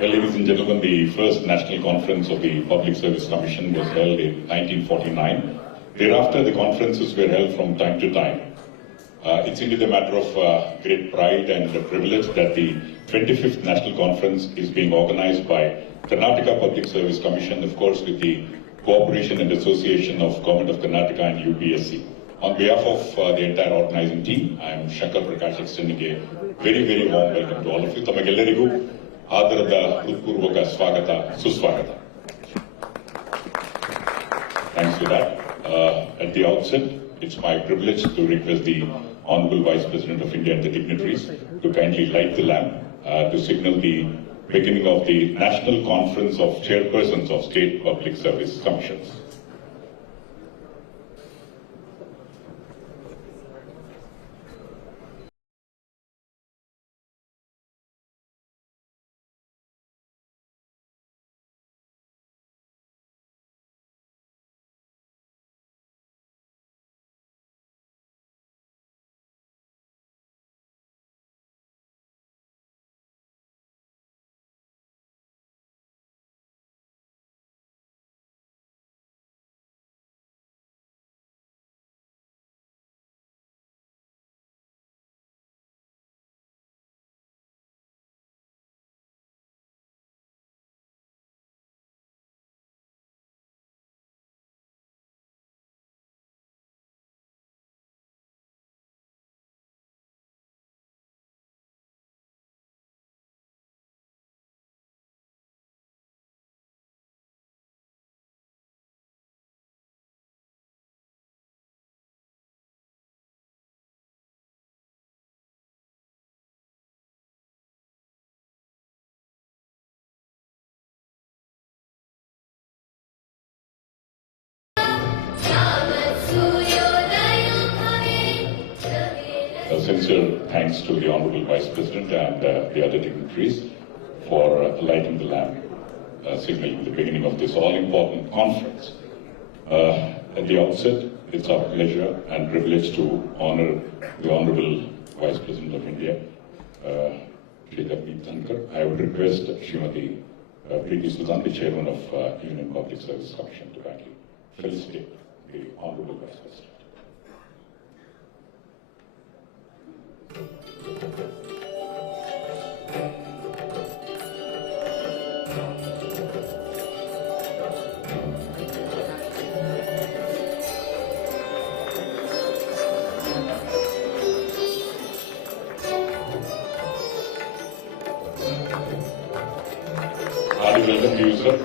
Ladies and gentlemen, the first National Conference of the Public Service Commission was held in 1949. Thereafter, the conferences were held from time to time. It's indeed a matter of great pride and privilege that the 25th National Conference is being organized by Karnataka Public Service Commission, of course, with the cooperation and association of Government of Karnataka and UPSC. On behalf of the entire organizing team, I am Shankar Prakash extending a very, very warm welcome to all of you. ತಮಗೆಲ್ಲರಿಗೂ ಆದರದ ಹೃತ್ಪೂರ್ವಕ ಸ್ವಾಗತ ಸುಸ್ವಾಗತ. Thanks for that. At the outset, it's my privilege to request the Honorable Vice President of India and the dignitaries to kindly light the lamp to signal the beginning of the National Conference of Chairpersons of State Public Service Commissions. Sincere thanks to the Honorable Vice President and the other dignitaries for lighting the lamp, signaling the beginning of this all-important conference. At the outset, it's our pleasure and privilege to honor the Honorable Vice President of India, Shri Jagmeet Dhankar. I would request Srimati Preeti Sudan, the Chairman of Union Public Service Commission, to kindly felicitate the Honorable Vice President. Hearty welcome to you, sir.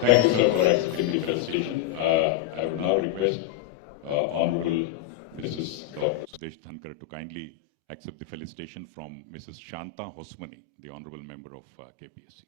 Thank you, sir, for accepting the felicitation. I would now request Honorable Mrs. Dr. Sudesh Dhankar to kindly accept the felicitation from Mrs. Shanta Hosmani, the Honorable Member of KPSC.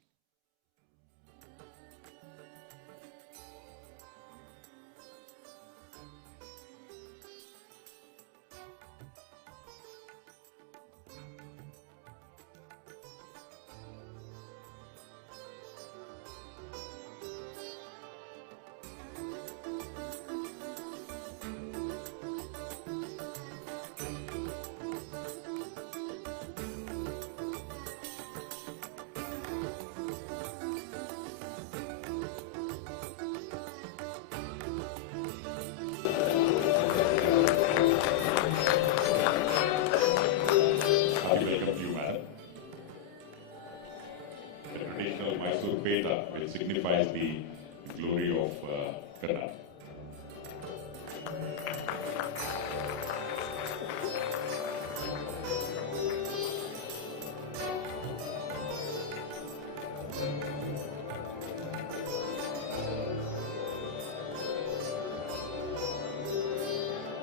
Which signifies the glory of Karnataka.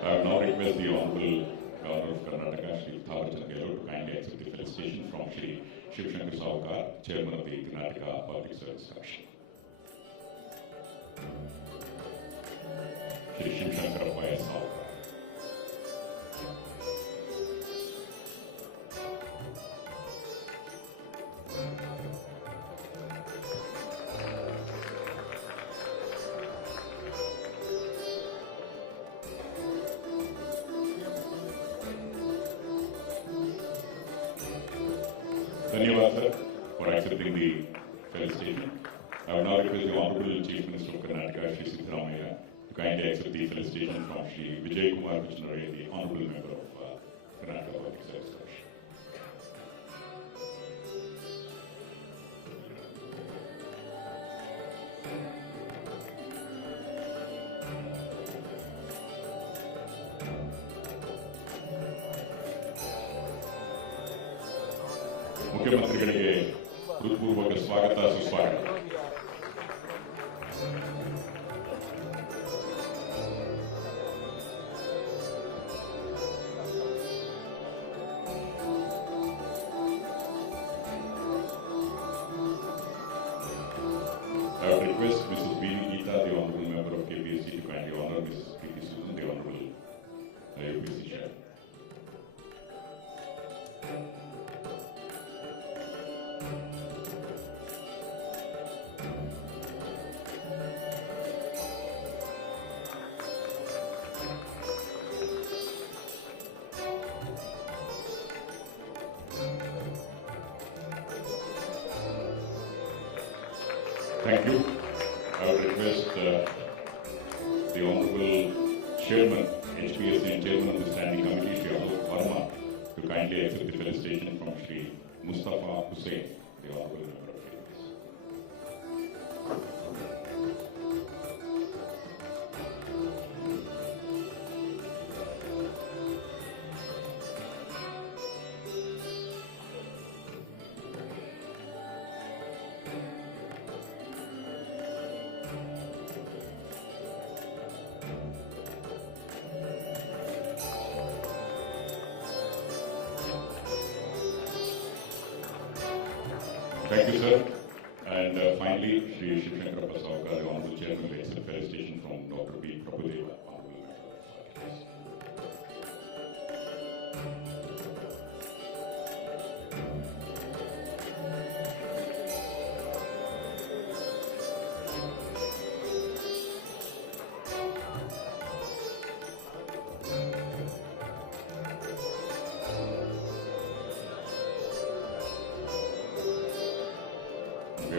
I will now request the Honorable Governor of Karnataka, Shri Thawarchand Gehlot, to kindly accept the felicitation from Shri Shiv Shankar Saukar, Chairman of the Karnataka Public Service Commission. Shri Shiv Shankar Saukar. Dhanyavad, sir, for accepting the felicitation. I would now request the Honorable Chief Minister of Karnataka, Shri Siddaramaiah, to kindly accept the felicitation from Shri Vijay Kumar Vishnure, the Honorable Member of Karnataka Public Service Commission. ಮುಖ್ಯಮಂತ್ರಿಗಳಿಗೆ ಹೃತ್ಪೂರ್ವಕ ಸ್ವಾಗತ ಸುಸ್ವಾಗತ. I would request Mrs. B. Geeta, the Honorable Member of KPSC, to kindly honor Mrs. P. Susan, the Honorable UPC Chair. Thank you. I would request the Honorable Chairman, SPSC and Chairman of the Standing Committee, Shri Alok Verma, to kindly accept the felicitation from Shri Mustafa Hussain, the Honorable Member of KPSC. Thank you, sir. And finally, Shri Shiv Shankar Saukar, the Honorable Chairman, will accept felicitation from Dr. B. Prabhudeva, Honorable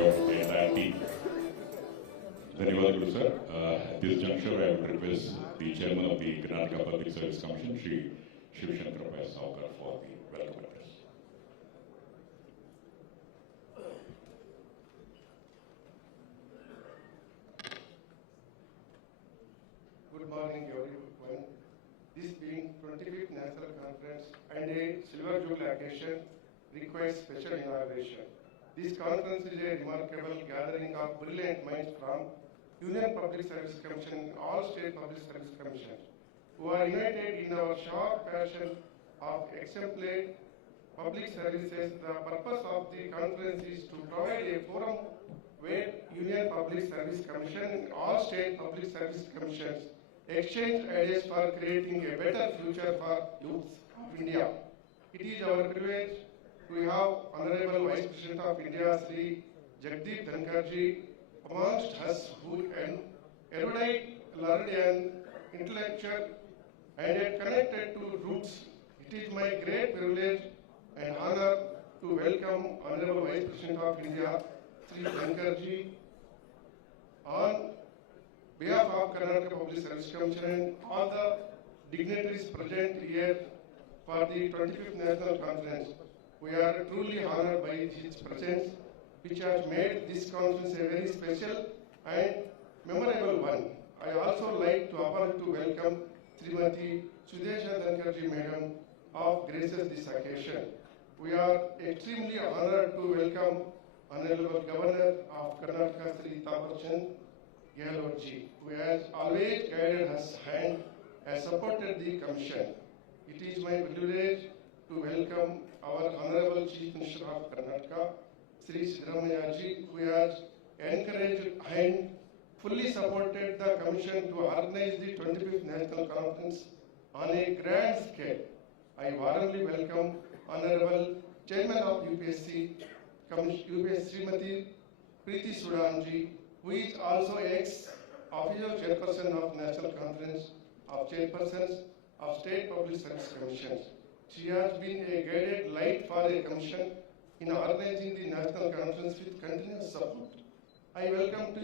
of the entire team. ಧನ್ಯವಾದಗಳು sir. At this juncture, I would request the chairman of the Karnataka Public Service Commission, Shri Shivshankar Saukar, for the welcome address. Good morning, everyone. This being 25th National Conference and a Silver Jubilee occasion requires special inauguration. This conference is a remarkable gathering of brilliant minds from Union Public Service Commission and all state public service commissions who are united in our sharp passion of exemplary public services. The purpose of the conference is to provide a forum where Union Public Service Commission and all state public service commissions exchange ideas for creating a better future for youth of India. It is our privilege to have Honorable Vice President of India, Sri Jagdeep Dhankarji, amongst us who an erudite, learned and intellectual and yet connected to roots. It is my great privilege and honor to welcome Honorable Vice President of India, Sri Dhankarji, on behalf of Karnataka Public Service Commission and all the dignitaries present here for the 25th National Conference. We are truly honored by his presence, which has made this conference a very special and memorable one. I also like to welcome Srimati Sudesha Dhankarji Madam of graces this occasion. We are extremely honored to welcome Honorable Governor of Karnataka, Sri Chairpersons, who has always guided us and has supported the Commission. It is my privilege to welcome our Honorable Chief Minister of Karnataka, Sri Siddaramaiah, who has encouraged and fully supported the Commission to organize the 25th National Conference on a grand scale. I warmly welcome Honorable Chairman of UPSC, Srimati Preeti Sudanji, who is also ex-official chairperson of National Conference of Chairpersons of State Public Service Commissions. She has been a guided light for the Commission in organizing the National Conference with continuous support. I welcome to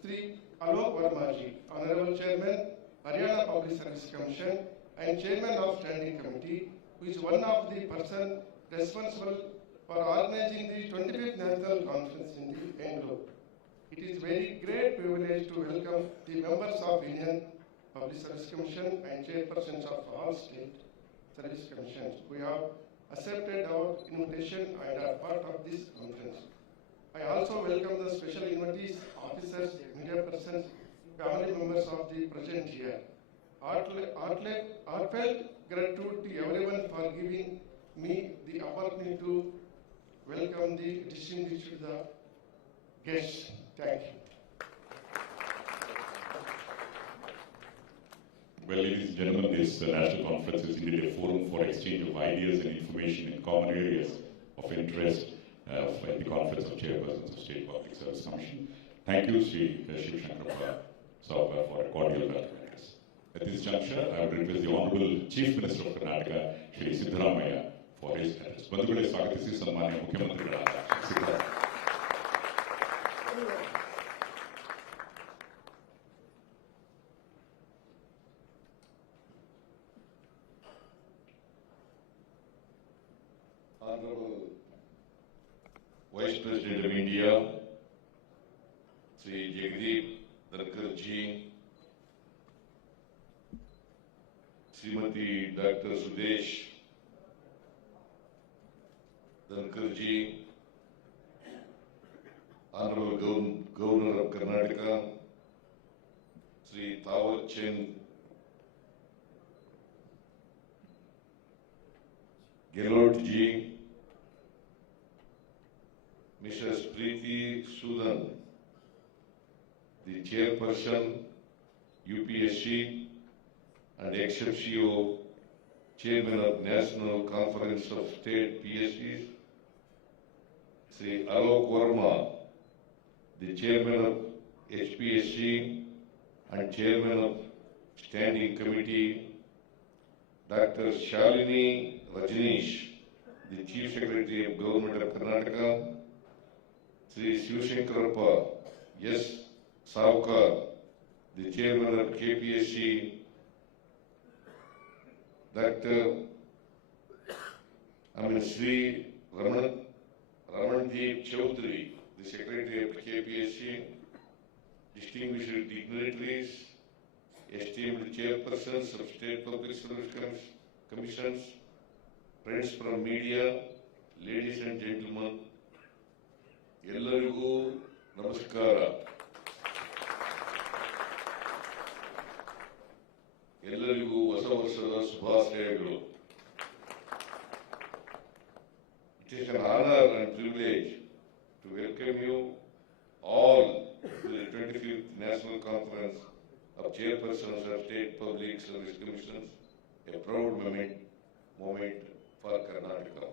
Sri Alok Vermaji, Honorable Chairman, Haryana Public Service Commission and Chairman of Standing Committee, who is one of the persons responsible for organizing the 25th National Conference in the Anglo. It is very great privilege to welcome the members of Indian Public Service Commission and chairpersons of all state service commissions. We have accepted our invitation and are part of this conference. I also welcome the special invitees, officers, media persons, family members of the present here. Heartfelt gratitude to everyone for giving me the opportunity to welcome the distinguished guests. Thank you. Well, ladies and gentlemen, this national conference is indeed a forum for exchange of ideas and information in common areas of interest at the Conference of Chairpersons of State Public Service Commission. Thank you, Sri Shivshankar Saukar, for a cordial welcome address. At this juncture, I would request the Honorable Chief Minister of Karnataka, Shri Siddaramaiah, for his address. Bandhugale Swagatiಸಿ ಸನ್ಮಾನ್ಯ ಮುಖ್ಯಮಂತ್ರಿಗಳಾದ Siddaramaiah. Honorable Vice President of India, Sri Jagdeep Dhankarji, Srimati Dr. Sudesh Dhankarji, Honorable Governor of Karnataka, Sri Thawar Chand Gehlot ji, Mrs. Preeti Sudan, the Chairperson, UPSC, and ex-FCO, Chairman of National Conference of State PSCs, Sri Alok Verma, the Chairman of SPSC and Chairman of Standing Committee, Dr. Shalini Rajneesh, the Chief Secretary of Government of Karnataka, Sri Shivshankarappa, yes, Saukar, the chairman of KPSC, Dr. Sri Ramandeep Chaudhary, the secretary of KPSC, distinguished dignitaries, esteemed chairpersons of state public service commissions, friends from media, ladies and gentlemen, ಎಲ್ಲರಿಗೂ ನಮಸ್ಕಾರ. ಎಲ್ಲರಿಗೂ ಹೊಸ ವರ್ಷದ ಶುಭಾಶಯಗಳು. It is an honor and privilege to welcome you all to the 25th National Conference of Chairpersons of State Public Service Commissions, a proud moment for Karnataka.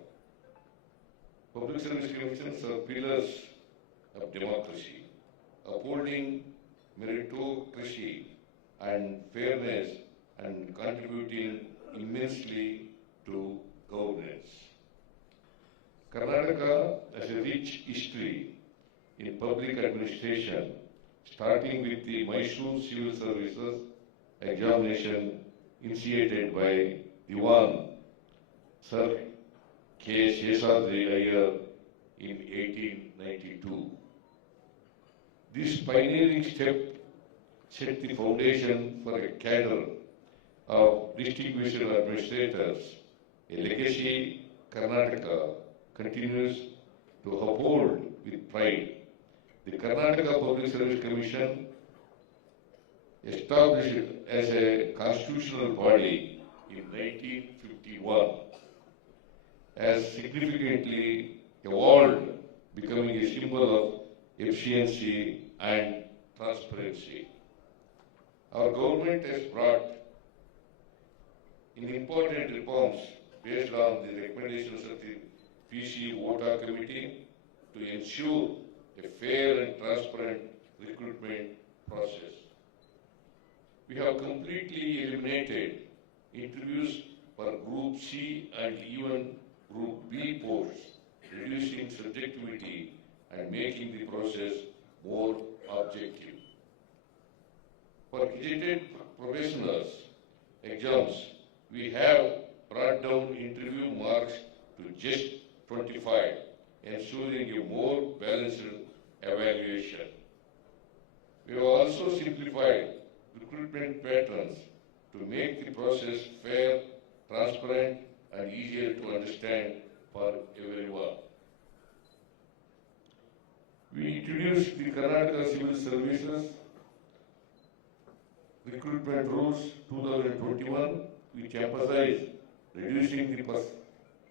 Public Service Commissions are pillars of democracy, upholding meritocracy and fairness and contributing immensely to governance. Karnataka has a rich history in public administration, starting with the Mysore Civil Services examination initiated by Diwan Sir K. Sheshadri Iyer in 1892. This pioneering step set the foundation for a cadre of distinguished administrators, a legacy Karnataka continues to uphold with pride. The Karnataka Public Service Commission, established as a constitutional body in 1951, has significantly evolved, becoming a symbol of efficiency and transparency. Our government has brought in important reforms based on the recommendations of the PC Vota Committee to ensure a fair and transparent recruitment process. We have completely eliminated interviews for Group C and even Group B posts, reducing subjectivity and making the process more objective. For gazetted professionals exams, we have brought down interview marks to just 25, ensuring a more balanced evaluation. We have also simplified recruitment patterns to make the process fair, transparent, and easier to understand for everyone. We introduced the Karnataka Civil Services Recruitment Rules 2021, which emphasized reducing the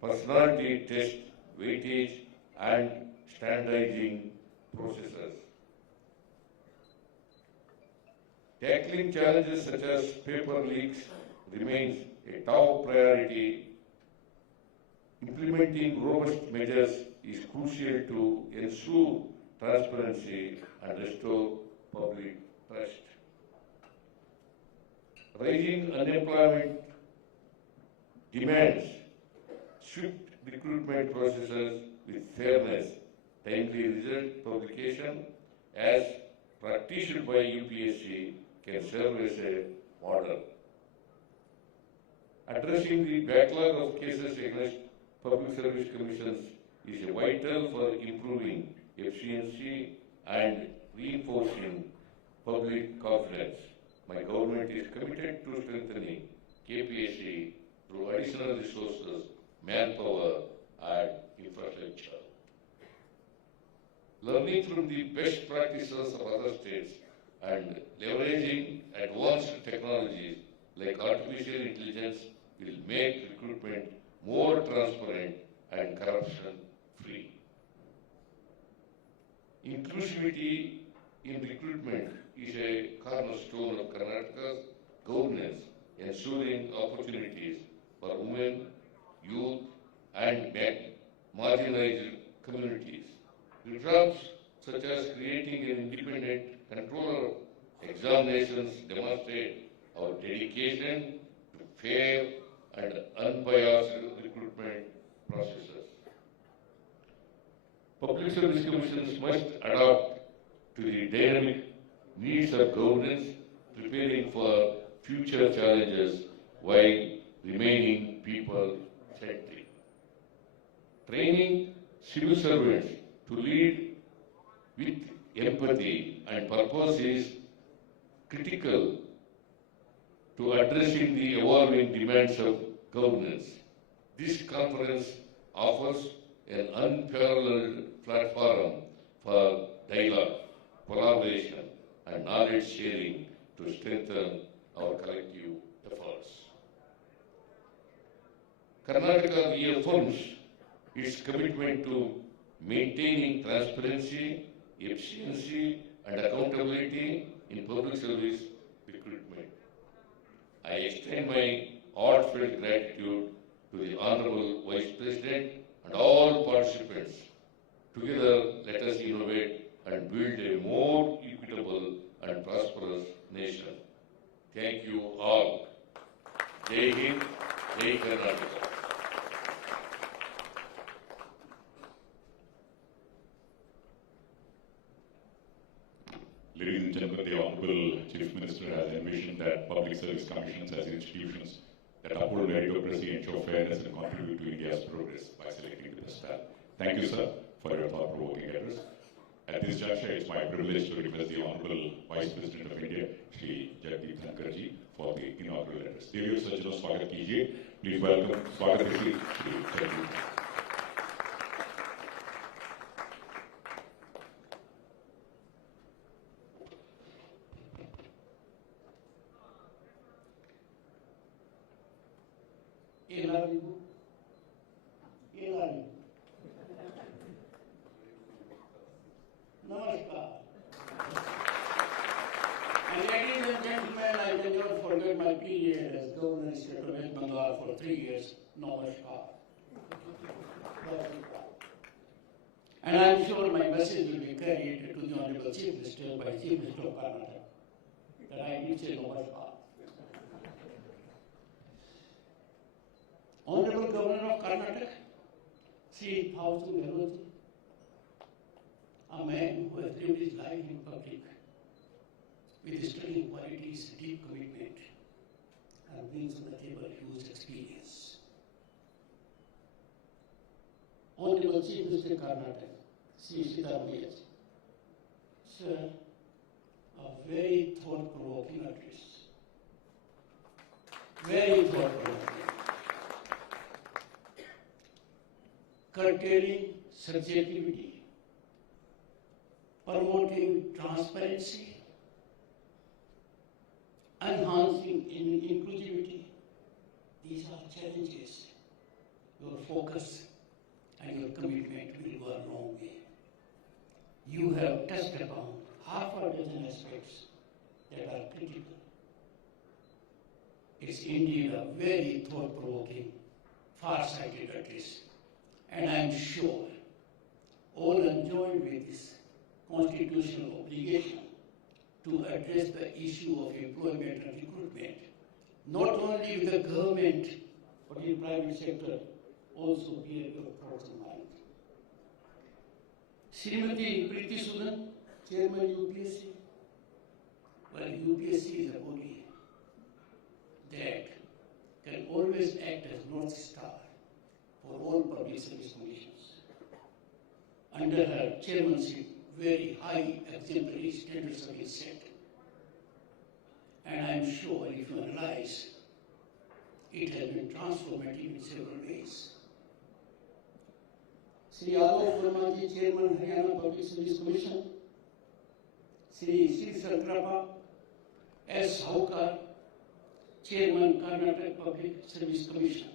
personality test weightage and standardizing processes. Tackling challenges such as paper leaks remains a top priority. Implementing robust measures is crucial to ensure transparency and restore public trust. Rising unemployment demands swift recruitment processes with fairness, timely result publication, as practiced by UPSC, can serve as a model. Addressing the backlog of cases against public service commissions is vital for improving efficiency and reinforcing public confidence. My government is committed to strengthening KPSC through additional resources, manpower, and infrastructure. Learning from the best practices of other states and leveraging advanced technologies like artificial intelligence will make recruitment more transparent and corruption-free. Inclusivity in recruitment is a cornerstone of Karnataka's governance, ensuring opportunities for women, youth, and marginalized communities. Reforms such as creating an independent controller of examinations demonstrate our dedication to fair and unbiased recruitment processes. Public service commissions must adapt to the dynamic needs of governance, preparing for future challenges while remaining people-centric. Training civil servants to lead with empathy and purpose is critical to addressing the evolving demands of governance. This conference offers an unparalleled platform for dialogue, collaboration, and knowledge sharing to strengthen our collective efforts. Karnataka reaffirms its commitment to maintaining transparency, efficiency, and accountability in public service recruitment. I extend my heartfelt gratitude to the Honorable Vice President and all participants. Together, let us innovate and build a more equitable and prosperous nation. Thank you all. Jai Hind, Jai Karnataka. Ladies and gentlemen, the Honorable Chief Minister has envisioned that public service commissions as institutions that uphold meritocracy, ensure fairness, and contribute to India's progress by selecting the best talent. Thank you, sir, for your thought-provoking address. At this juncture, it's my privilege to request the Honorable Vice President of India, Shri Jagdeep Dhankarji, for the inaugural address. Dear Sajjano, swagat kijiye. Please welcome Swagat Shri Jagdeep. Namaskar. And ladies and gentlemen, I will never forget my period as Governor State of West Bengal for 3 years. Namaskar. And I am sure my message will be carried to the Honorable Chief Minister by Chief Minister of Karnataka that I did say Namaskar. Honorable Governor of Karnataka, Sri Prasar Bharati, a man who has lived his life in public with sterling qualities, deep commitment, and brings to the table huge experience. Honorable Chief Minister of Karnataka, Sri Felicitation, sir, a very thought-provoking address. Very thought-provoking. Curtailing subjectivity, promoting transparency, enhancing inclusivity. These are challenges. Your focus and your commitment will go a long way. You have touched upon half a dozen aspects that are critical. It's indeed a very thought-provoking, far-sighted address. And I am sure all enjoined with this constitutional obligation to address the issue of employment and recruitment, not only with the government, but in private sector, also bear your thoughts in mind. Srimati Preeti Sudan, Chairman UPSC, well, UPSC is a body that can always act as North Star for all public service commissions. Under her chairmanship, very high exemplary standards have been set. And I am sure if you analyze, it has been transformative in several ways. Sri Alok Verma, Chairman, Haryana Public Service Commission, Sri Shiv Satrapa, S. Haukar, Chairman, Karnataka Public Service Commission.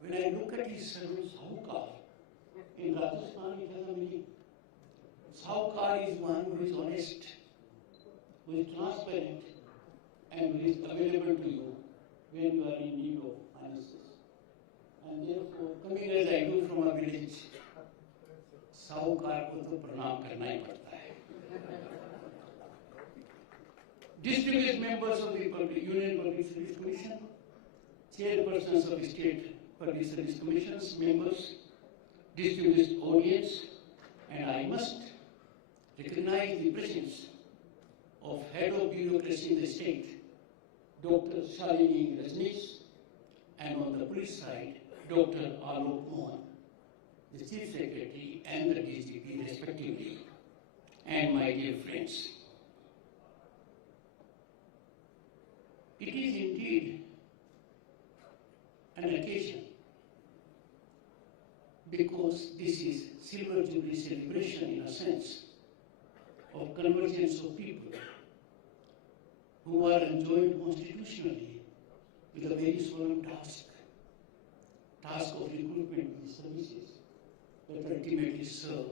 When I look at his service, Saukar, in Rajasthan it has a meaning. Saukar is one who is honest, who is transparent, and who is available to you when you are in need of finances. And therefore, coming as I do from a village, Saukar ko to pranam karna hi padta hai. Distinguished members of the Union Public Service Commission, Chairpersons of State Public Service Commissions, members, distinguished audience, and I must recognize the presence of head of bureaucracy in the state, Dr. Shalini Rajneesh, and on the police side, Dr. Alok Mohan, the Chief Secretary and the DGP respectively, and my dear friends. It is indeed an occasion because this is Silver Jubilee celebration in a sense of convergence of people who are enjoined constitutionally with a very solemn task of recruitment in services that ultimately serve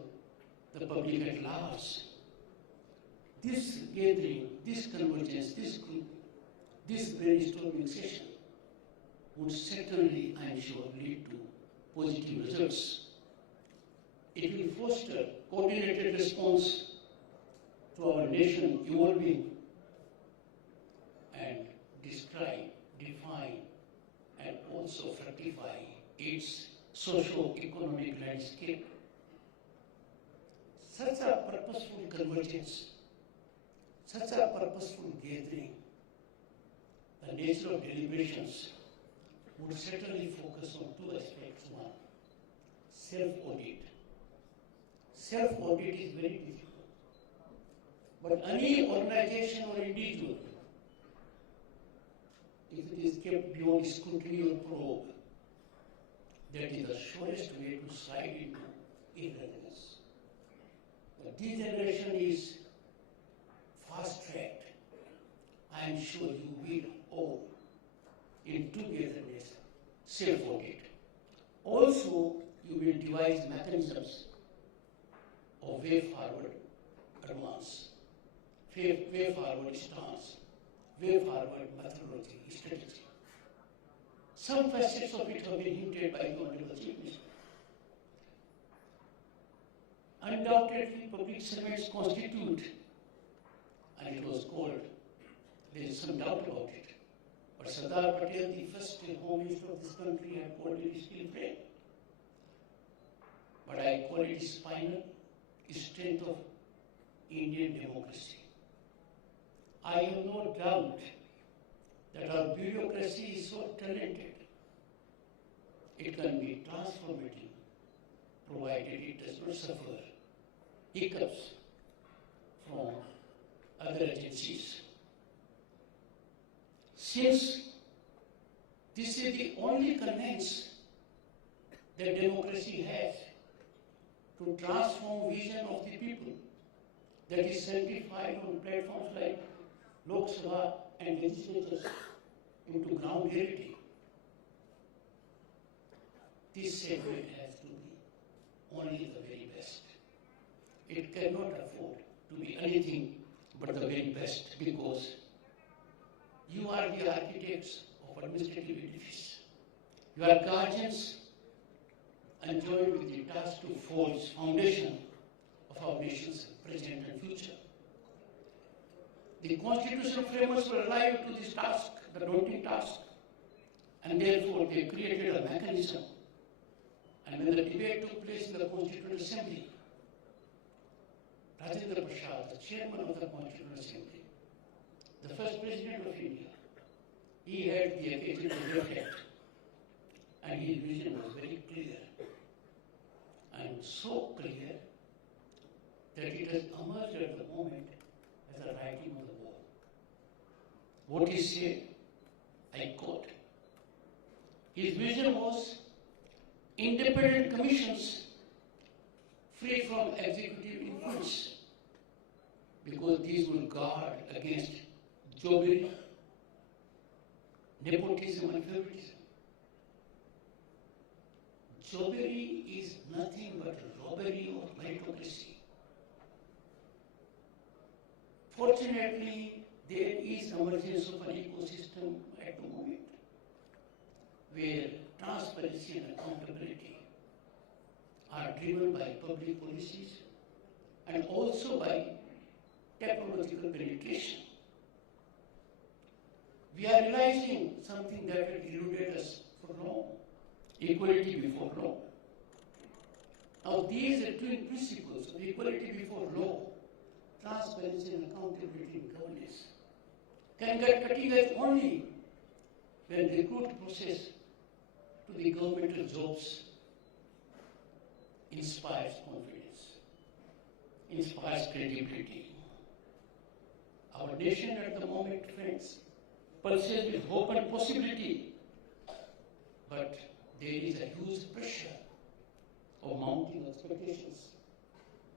the public at large. This gathering, this convergence, this group, this brainstorming session would certainly, I am sure, lead to positive results. It will foster coordinated response to our nation evolving and describe, define, and also fructify its socio-economic landscape. Such a purposeful convergence, such a purposeful gathering, the nature of deliberations would certainly focus on two aspects. One, self-audit. Self-audit is very difficult. But any organization or individual, if it is kept beyond scrutiny or probe, that is the surest way to slide into irrelevance. The degeneration is fast-tracked. I am sure you will all, in togetherness, self-audit. Also, you will devise mechanisms of way forward advance, way forward stance, way forward methodology, strategy. Some facets of it have been hinted by the Honorable Chief Minister. Undoubtedly, public servants constitute, and it was called, there is some doubt about it, but Sardar Patel, the first Home Minister of this country, had called it steel frame. But I call it spinal strength of Indian democracy. I have no doubt that our bureaucracy is so talented, it can be transformative, provided it does not suffer hiccups from other agencies. Since this is the only conveyance that democracy has to transform vision of the people, that is sanctified on platforms like Lok Sabha and legislatures into ground reality, this segment has to be only the very best. It cannot afford to be anything but the very best, because you are the architects of administrative edifice. You are guardians enjoined with the task to forge foundation of our nation's present and future. The constitutional framers were alive to this task, the daunting task, and therefore they created a mechanism. And when the debate took place in the Constituent Assembly, Rajendra Prasad, the chairman of the Constituent Assembly, the first president of India, he had the occasion to reflect, and his vision was very clear, and so clear that it has emerged at the moment as a writing on the wall. What he said, I quote, his vision was independent commissions free from executive influence, because these will guard against jobbery, nepotism and favoritism. Jobbery is nothing but robbery of meritocracy. Fortunately, there is emergence of an ecosystem at the moment where transparency and accountability are driven by public policies and also by technological penetration. We are realizing something that had eluded us for long, equality before law. Now these twin principles of equality before law, transparency and accountability in governance can get cutting edge only when recruit process to the governmental jobs inspires confidence, inspires credibility. Our nation at the moment, friends, pulses with hope and possibility, but there is a huge pressure of mounting expectations.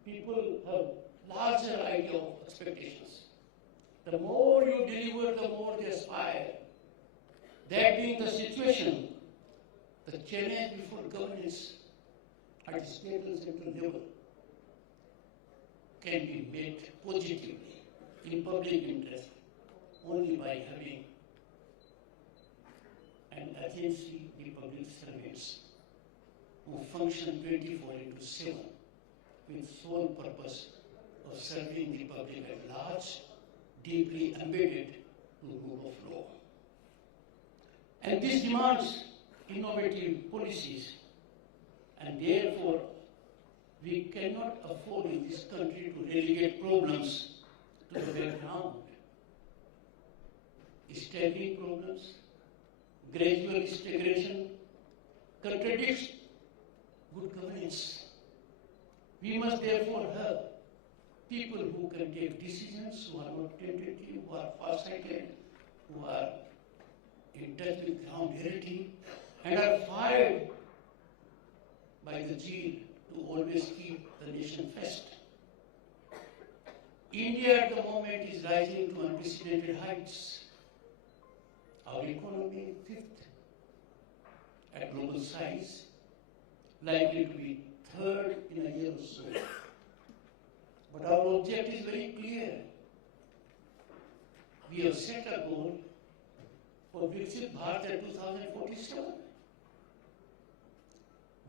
People have larger idea of expectations. The more you deliver, the more they aspire. That being the situation, the challenge before governance at the state and central level can be made positively in public interest only by having an agency, the public servants, who function 24/7 with sole purpose of serving the public at large, deeply embedded to the rule of law. And this demands innovative policies, and therefore we cannot afford in this country to relegate problems to the background. Staggering problems, gradual stagnation contradicts good governance. We must therefore have people who can take decisions, who are not tentative, who are far-sighted, who are in touch with ground reality, and are fired by the zeal to always keep the nation first. India at the moment is rising to unprecedented heights. Our economy, fifth at global size, likely to be third in a year or so. But our object is very clear. We have set a goal for Felicitation 2047.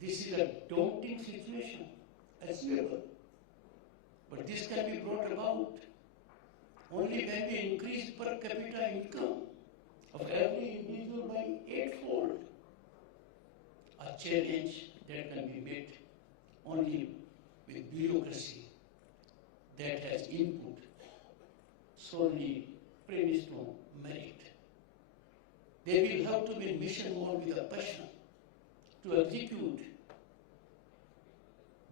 This is a daunting situation, achievable. But this can be brought about only when we increase per capita income of every individual by 8-fold. A challenge that can be met only with bureaucracy that has input solely premised on merit. They will have to be mission mode with a passion to execute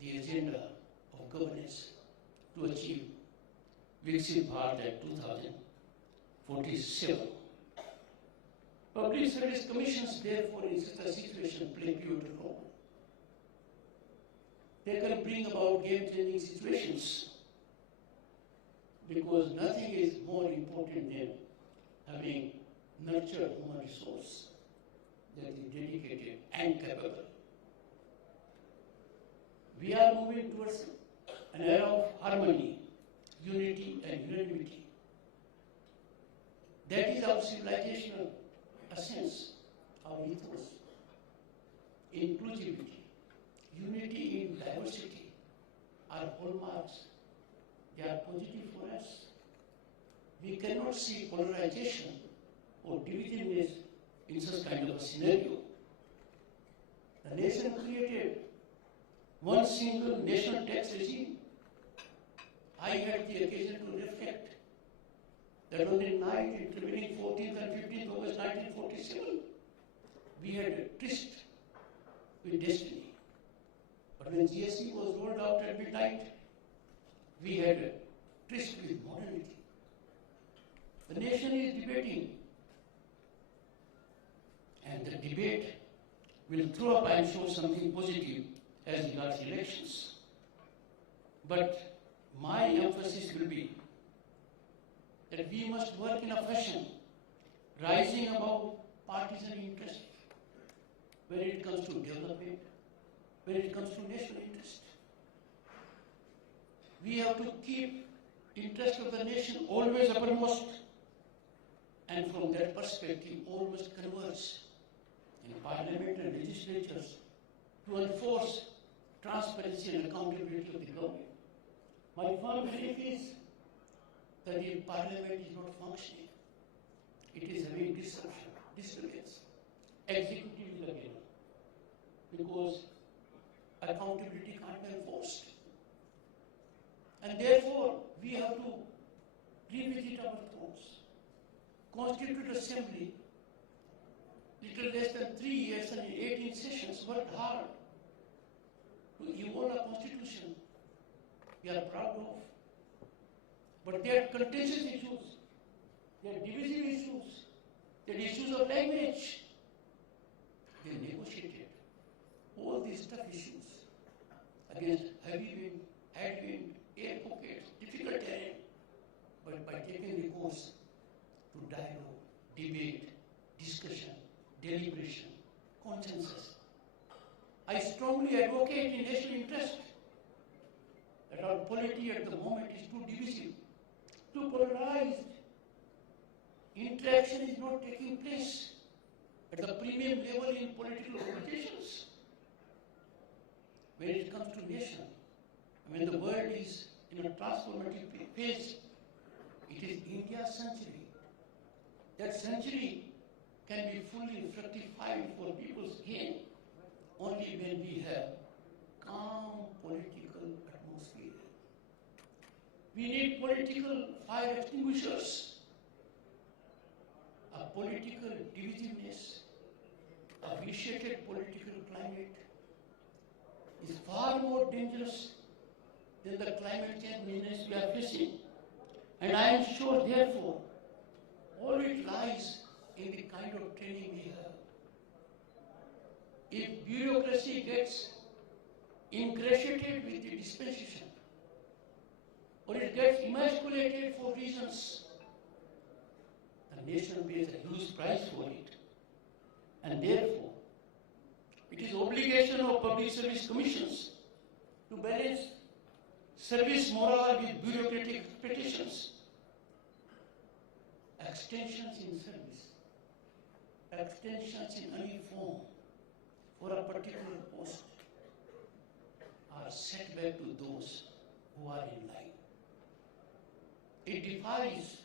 the agenda of governance to achieve Viksit Bharat 2047. Public service commissions, therefore, in such a situation play a pivotal role. They can bring about game-changing situations because nothing is more important than having nurtured human resource that is dedicated and capable. We are moving towards an era of harmony, unity, and unanimity. That is our civilizational essence, our ethos. Inclusivity, unity in diversity are hallmarks. They are positive for us. We cannot see polarization or divisiveness in such kind of a scenario. The nation created one single national tax regime. I had the occasion to reflect that on the night intervening 14th and 15th August 1947, we had a tryst with destiny. But when GST was rolled out at midnight, we had a tryst with modernity. The nation is debating, and the debate will throw up, I am sure, something positive as regards elections. But my emphasis will be that we must work in a fashion rising above partisan interest when it comes to development, when it comes to national interest. We have to keep interest of the nation always uppermost, and from that perspective all must converge in parliament and legislatures to enforce transparency and accountability of the government. My firm belief is that the parliament is not functioning. It is having disruption, disturbance. Executive is again, because accountability can't be enforced. And therefore, we have to revisit our thoughts. Constituted Assembly, little less than 3 years and in 18 sessions, worked hard to evolve a constitution we are proud of. But there are contentious issues, there are divisive issues, there are issues of language. They negotiated all these tough issues against heavy wind, headwind, air pockets, difficult terrain, but by taking the course to dialogue, debate, discussion, deliberation, consensus. I strongly advocate in national interest that our polity at the moment is too divisive, too polarized. Interaction is not taking place at the premium level in political organizations. When it comes to nation, when the world is in a transformative phase, it is India's century. That century can be fully fructified for people's gain only when we have calm political atmosphere. We need political fire extinguishers. A political divisiveness, a vitiated political climate is far more dangerous than the climate change menace we are facing. And I am sure, therefore, all it lies in the kind of training we have. If bureaucracy gets ingratiated with the dispensation, or it gets emasculated for reasons, the nation pays a huge price for it. And therefore, it is obligation of public service commissions to balance service morale with bureaucratic expectations. Extensions in service, extensions in any form for a particular post are set back to those who are in line. It defies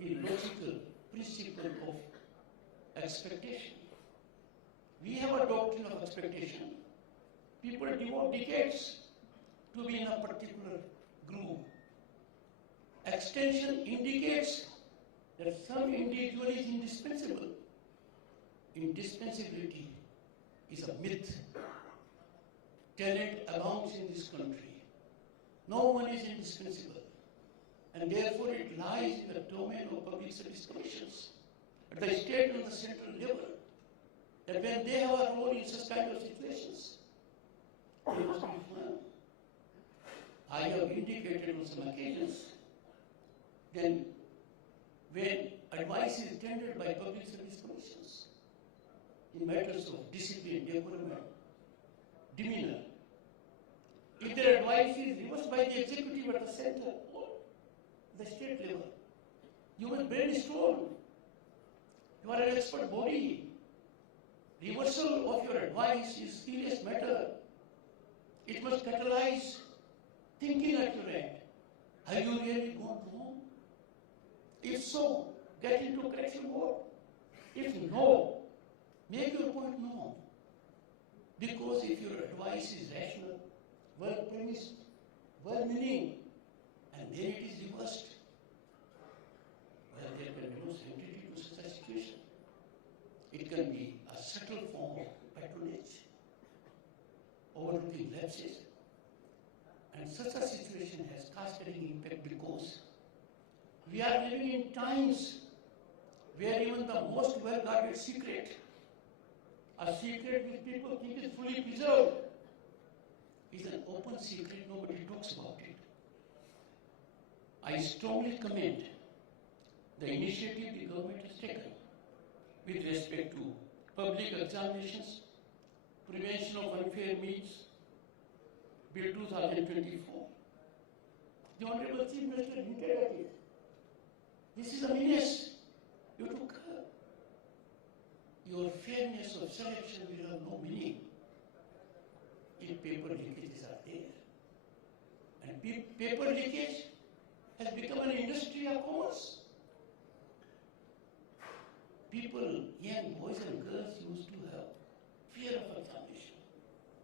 the logical principle of expectation. We have a doctrine of expectation. People devote decades to be in a particular groove. Extension indicates that some individual is indispensable. Indispensability is a myth. Talent abounds in this country. No one is indispensable. And therefore it lies in the domain of public service commissions at the state and the central level, that when they have a role in such kind of situations, they must be firm. I have indicated on some occasions, then when advice is tendered by public service commissions in matters of discipline, decorum, demeanor, if their advice is reversed by the executive at the center or the state level, you must brainstorm. You are an expert body. Reversal of your advice is a serious matter. It must catalyze thinking at your end. Have you really gone wrong? If so, get into correction mode. If no, make your point known. Because if your advice is rational, well premised, well meaning, and then it is reversed, well, there can be no sanctity to such a situation. It can be a subtle form of patronage, overlooking lapses, and such a situation has cascading impact because we are living in times where even the most well-guarded secret, a secret which people think is fully preserved, is an open secret, nobody talks about it. I strongly commend the initiative the government has taken with respect to public examinations, prevention of unfair means, Bill 2024. The Honorable Chief Minister hinted at it. This is a menace. You have to curb. Your fairness of selection will have no meaning if paper leakages are there. And paper leakage has become an industry of commerce. People, young boys and girls, used to have fear of examination.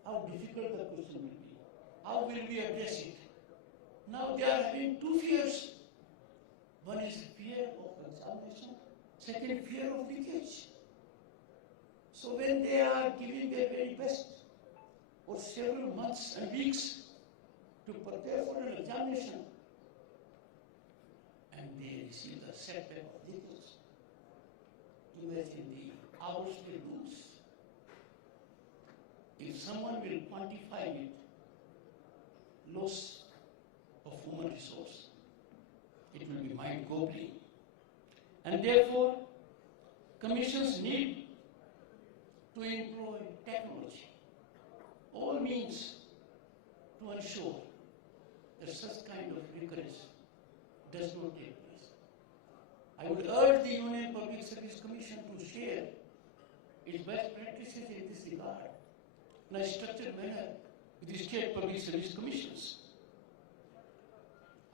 How difficult the question will be. How will we address it? Now they are having two fears. One is fear of examination, second fear of leakage. So when they are giving their very best for several months and weeks to prepare for an examination, and they receive the setback of leakage, imagine the hours they lose. If someone will quantify it, loss of human resource, it will be mind-boggling. And therefore, commissions need to employ technology, all means to ensure that such kind of recurrence does not take place. I would urge the Union Public Service Commission to share its best practices in this regard in a structured manner with the state public service commissions.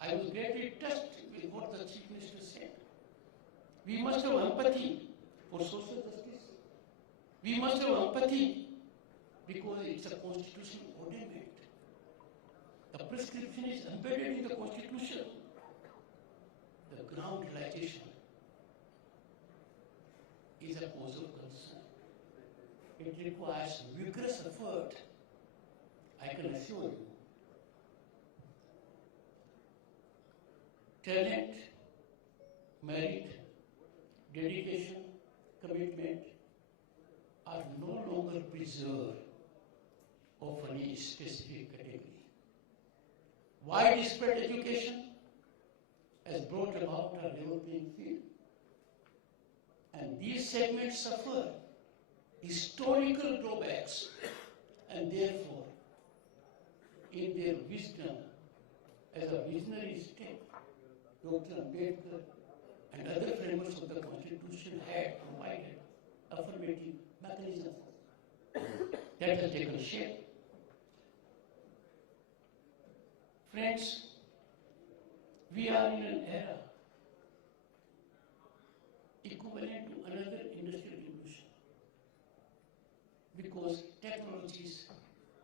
I was greatly touched with what the Chief Minister said. We must have empathy for social justice. We must have empathy because it's a constitutional ornament. The prescription is embedded in the Constitution. The ground realization is a cause of concern. It requires vigorous effort, I can assure you. Talent, merit, dedication, commitment are no longer preserved of any specific category. Widespread education has brought about a level playing field, and these segments suffer historical drawbacks, and therefore, in their wisdom, as a visionary state, Dr. Ambedkar and other framers of the Constitution had provided affirmative mechanisms that have taken shape. Friends, we are in an era equivalent to another industrial revolution because technologies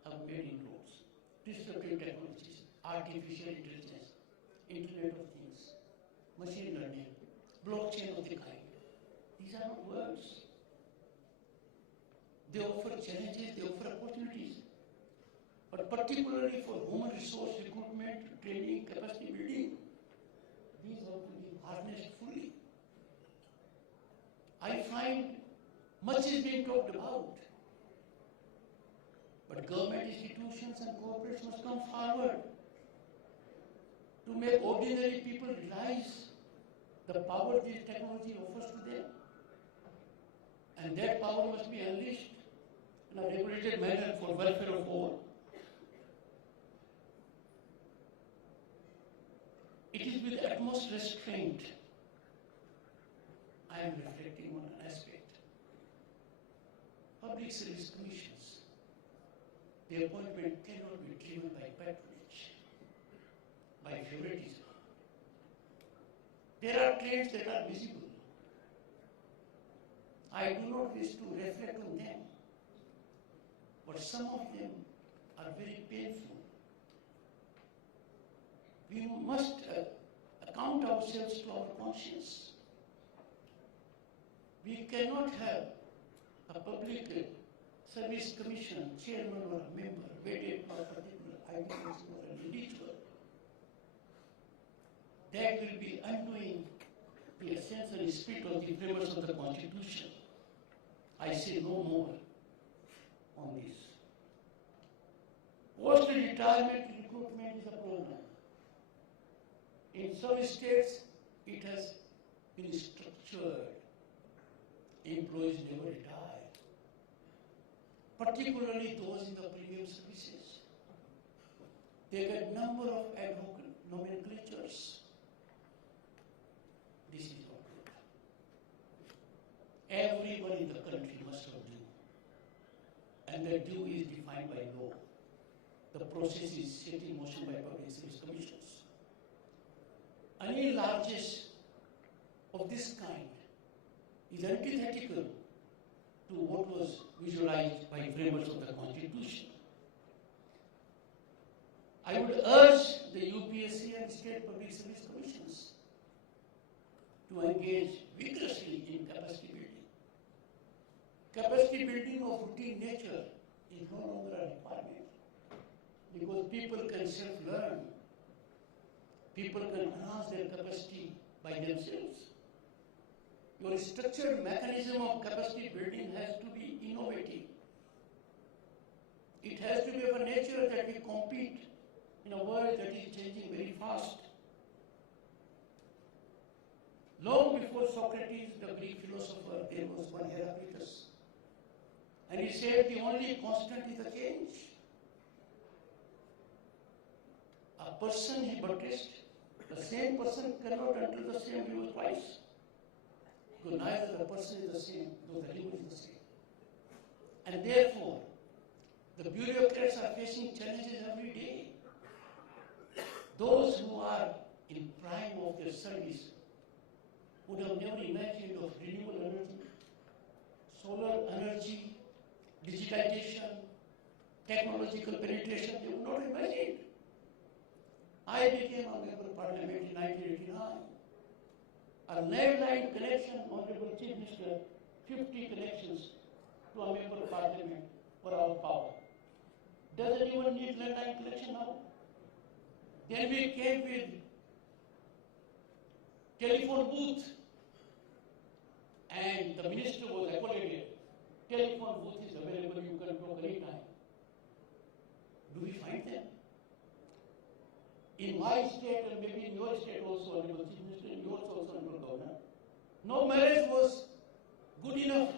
have made inroads, disruptive technologies, artificial intelligence, Internet of Things, machine learning, blockchain of the kind. These are not words. They offer challenges, they offer opportunities. But particularly for human resource recruitment, training, capacity building, these have to be harnessed fully. I find much is being talked about, but government institutions and corporates must come forward to make ordinary people realize the power this technology offers to them. And that power must be unleashed in a regulated manner for welfare of all. It is with utmost restraint I am reflecting on an aspect. Public service commissions, the appointment cannot be driven by patronage, by favoritism. There are trends that are visible. I do not wish to reflect on them, but some of them are very painful. We must account ourselves to our conscience. We cannot have a public service commission chairman or a member weighted for a particular ideology or an individual. That will be undoing the essence and spirit of the framers of the Constitution. I say no more on this. Post-retirement recruitment is a problem. In some states, it has been structured. Employees never retire, particularly those in the premium services. They get number of ad hoc nomenclatures. This is not good. Everyone in the country must have due, and the due is defined by law. The process is set in motion by public service commissions. Any largesse of this kind is antithetical to what was visualized by framers of the Constitution. I would urge the UPSC and state public service commissions to engage vigorously in capacity building. Capacity building of routine nature is no longer a requirement because people can self-learn. People can enhance their capacity by themselves. Your structured mechanism of capacity building has to be innovative. It has to be of a nature that we compete in a world that is changing very fast. Long before Socrates, the Greek philosopher, there was one Heraclitus. And he said the only constant is the change. A person he buttressed, the same person cannot undo the same views twice. Because neither the person is the same, nor the view is the same. And therefore, the bureaucrats are facing challenges every day. Those who are in prime of their service would have never imagined of renewable energy, solar energy, digitization, technological penetration. They would not imagine. I became a member of parliament in 1989. A landline connection, Honorable Chief Minister, 50 connections to a member of parliament were our power. Does anyone need landline connection now? Then we came with telephone booth, and the minister was accommodated. Telephone booth is available, you can talk anytime. Do we find them? In my state and maybe in your state also, Honorable Chief Minister, in yours also, Honorable Governor, no marriage was good enough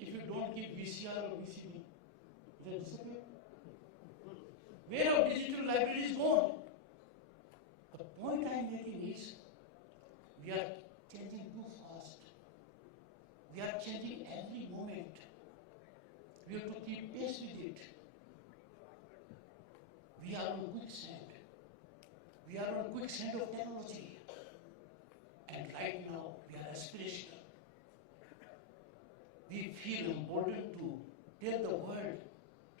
if you don't give VCR or VCD. They disappear. Where our digital library is gone? The point I'm making is, we are changing too fast. We are changing every moment. We have to keep pace with it. We are on quicksand. We are on quicksand of technology. And right now, we are aspirational. We feel emboldened to tell the world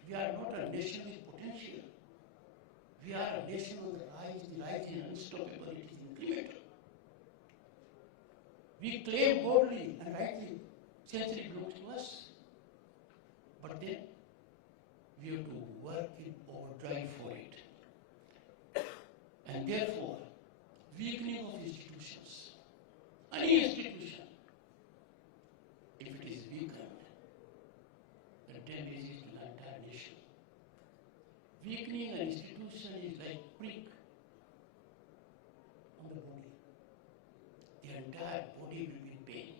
we are not a nation with potential. We are a nation on the rise. The rise is unstoppable. It is incremental. We claim boldly and rightly, century belongs to us. But then, we have to work in overdrive for it. And therefore, weakening of institutions, any institution, if it is weakened, the damage is to the entire nation. Weakening an institution is like prick on the body. The entire body will be in pain.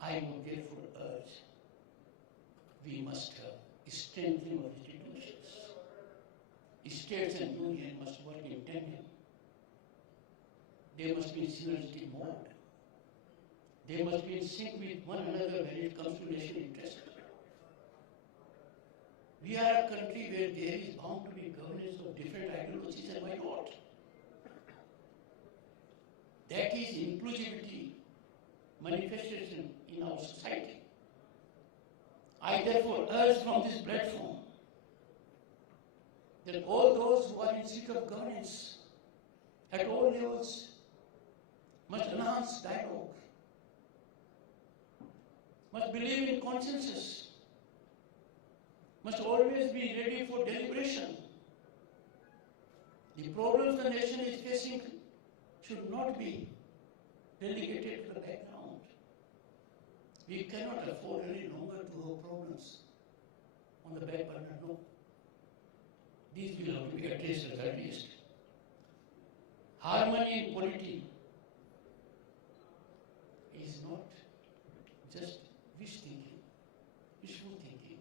I would therefore urge, we must strengthen our institutions. States and union must work in tandem. They must be in synergistic mode. They must be in sync with one another when it comes to national interest. We are a country where there is bound to be governance of different ideologies, and why not? That is inclusivity manifestation in our society. I therefore urge from this platform that all those who are in seat of governance at all levels must enhance dialogue, must believe in consensus, must always be ready for deliberation. The problems the nation is facing should not be relegated to the background. We cannot afford any longer to have problems on the back burner, no. These will have to be addressed at the earliest. Harmony in polity is not just wish thinking, wishful thinking,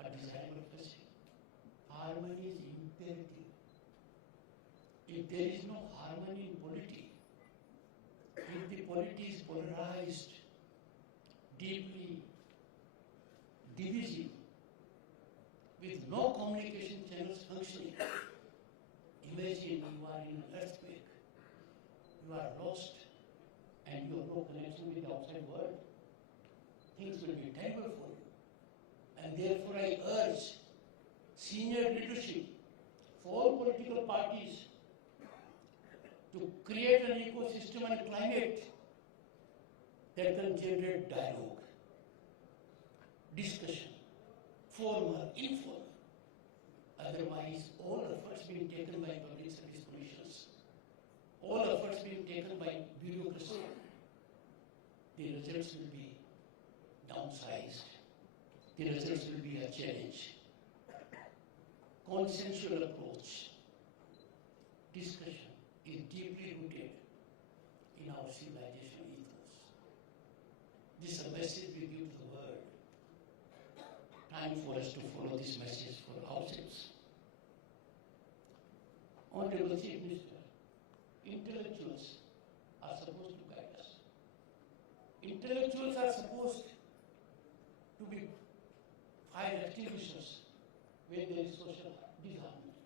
a desirable blessing. Harmony is imperative. If there is no harmony in polity, if the polity is polarized, deeply divisive, with no communication channels functioning, imagine you are in an earthquake, you are lost, and you have no connection with the outside world. Things will be terrible for you. And therefore I urge senior leadership all political parties to create an ecosystem and climate that can generate dialogue, discussion, formal, informal. Otherwise, all efforts being taken by public service commissions, all efforts being taken by bureaucracy, the results will be downsized. The results will be a challenge. Consensual approach, discussion is deeply rooted in our civilization ethos. This is a message we give to the world. Time for us to follow this message for ourselves. Honorable Chief Minister, intellectuals are supposed to guide us. Intellectuals are supposed to be fire extinguishers when there is social disharmony,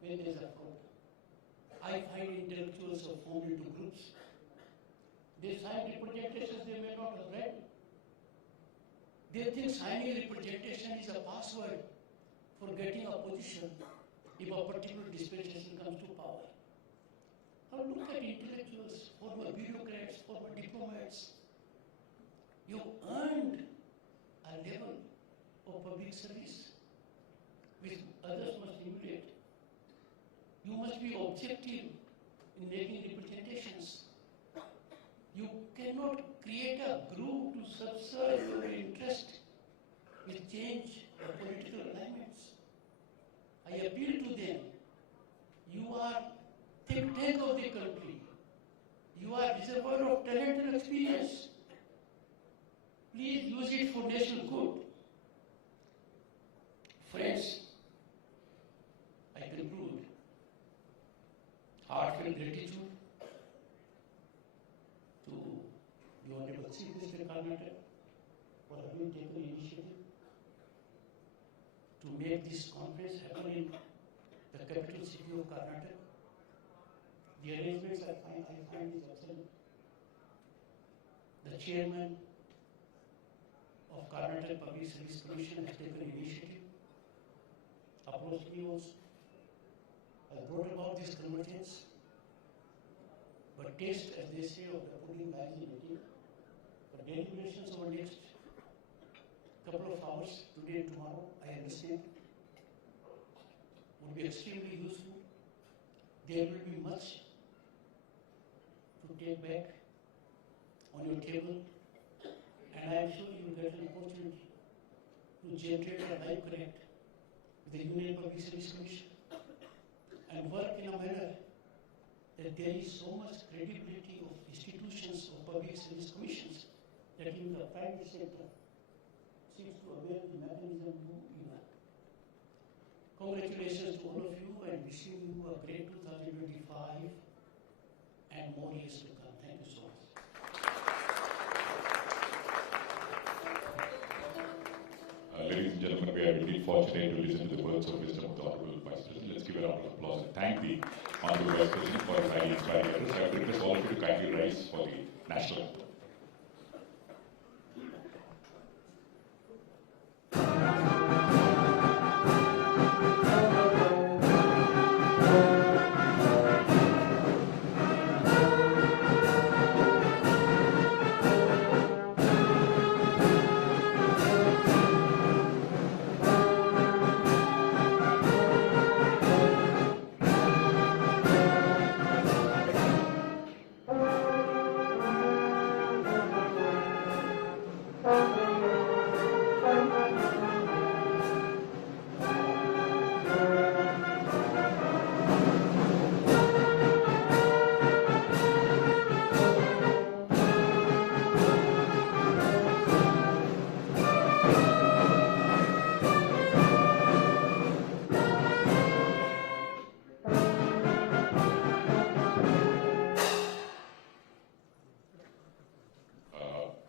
when there is a fraud. I find intellectuals are formed into groups. They sign representations they may not have read. They think signing representation is a password for getting a position if a particular dispensation comes to power. Now look at intellectuals, former bureaucrats, former diplomats. You earned a level of public service which others must emulate. You must be objective in making representations. You cannot create a group to subserve your interest with change of political alignments. I appeal to them. You are think tank of the country. You are reservoir of talent and experience. Please use it for national good. Friends, I conclude. Heartfelt gratitude to the Honorable Chief Minister Karnataka for having taken initiative to make this conference happen in the capital city of Karnataka. The arrangements I find is excellent. The chairman of Karnataka Public Service Commission has taken initiative, approached me also, has brought about this convergence. But taste, as they say, of the pudding lies in eating. But deliberations over next couple of hours, today and tomorrow, I understand, would be extremely useful. There will be much to take back on your table, and I am sure you will get an opportunity to generate a live connect with the Union Public Service Commission and work in a manner that there is so much credibility of institutions of public service commissions that even the private sector seems to avail the mechanism to even. Congratulations to all of you and wishing you a great 2025 and more years to come. Thank you so much. Ladies and gentlemen, we are really fortunate to listen to the words of wisdom of the Honorable Vice President. Let's give a round of applause and thank the Honorable Vice President for his highly inspiring address. I would request all of you to kindly rise for the national anthem.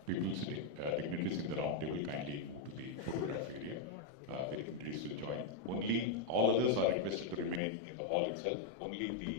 People sitting, dignitaries in the round table, kindly move to the photograph area. The dignitaries will join. Only all others are requested to remain in the hall itself. Only the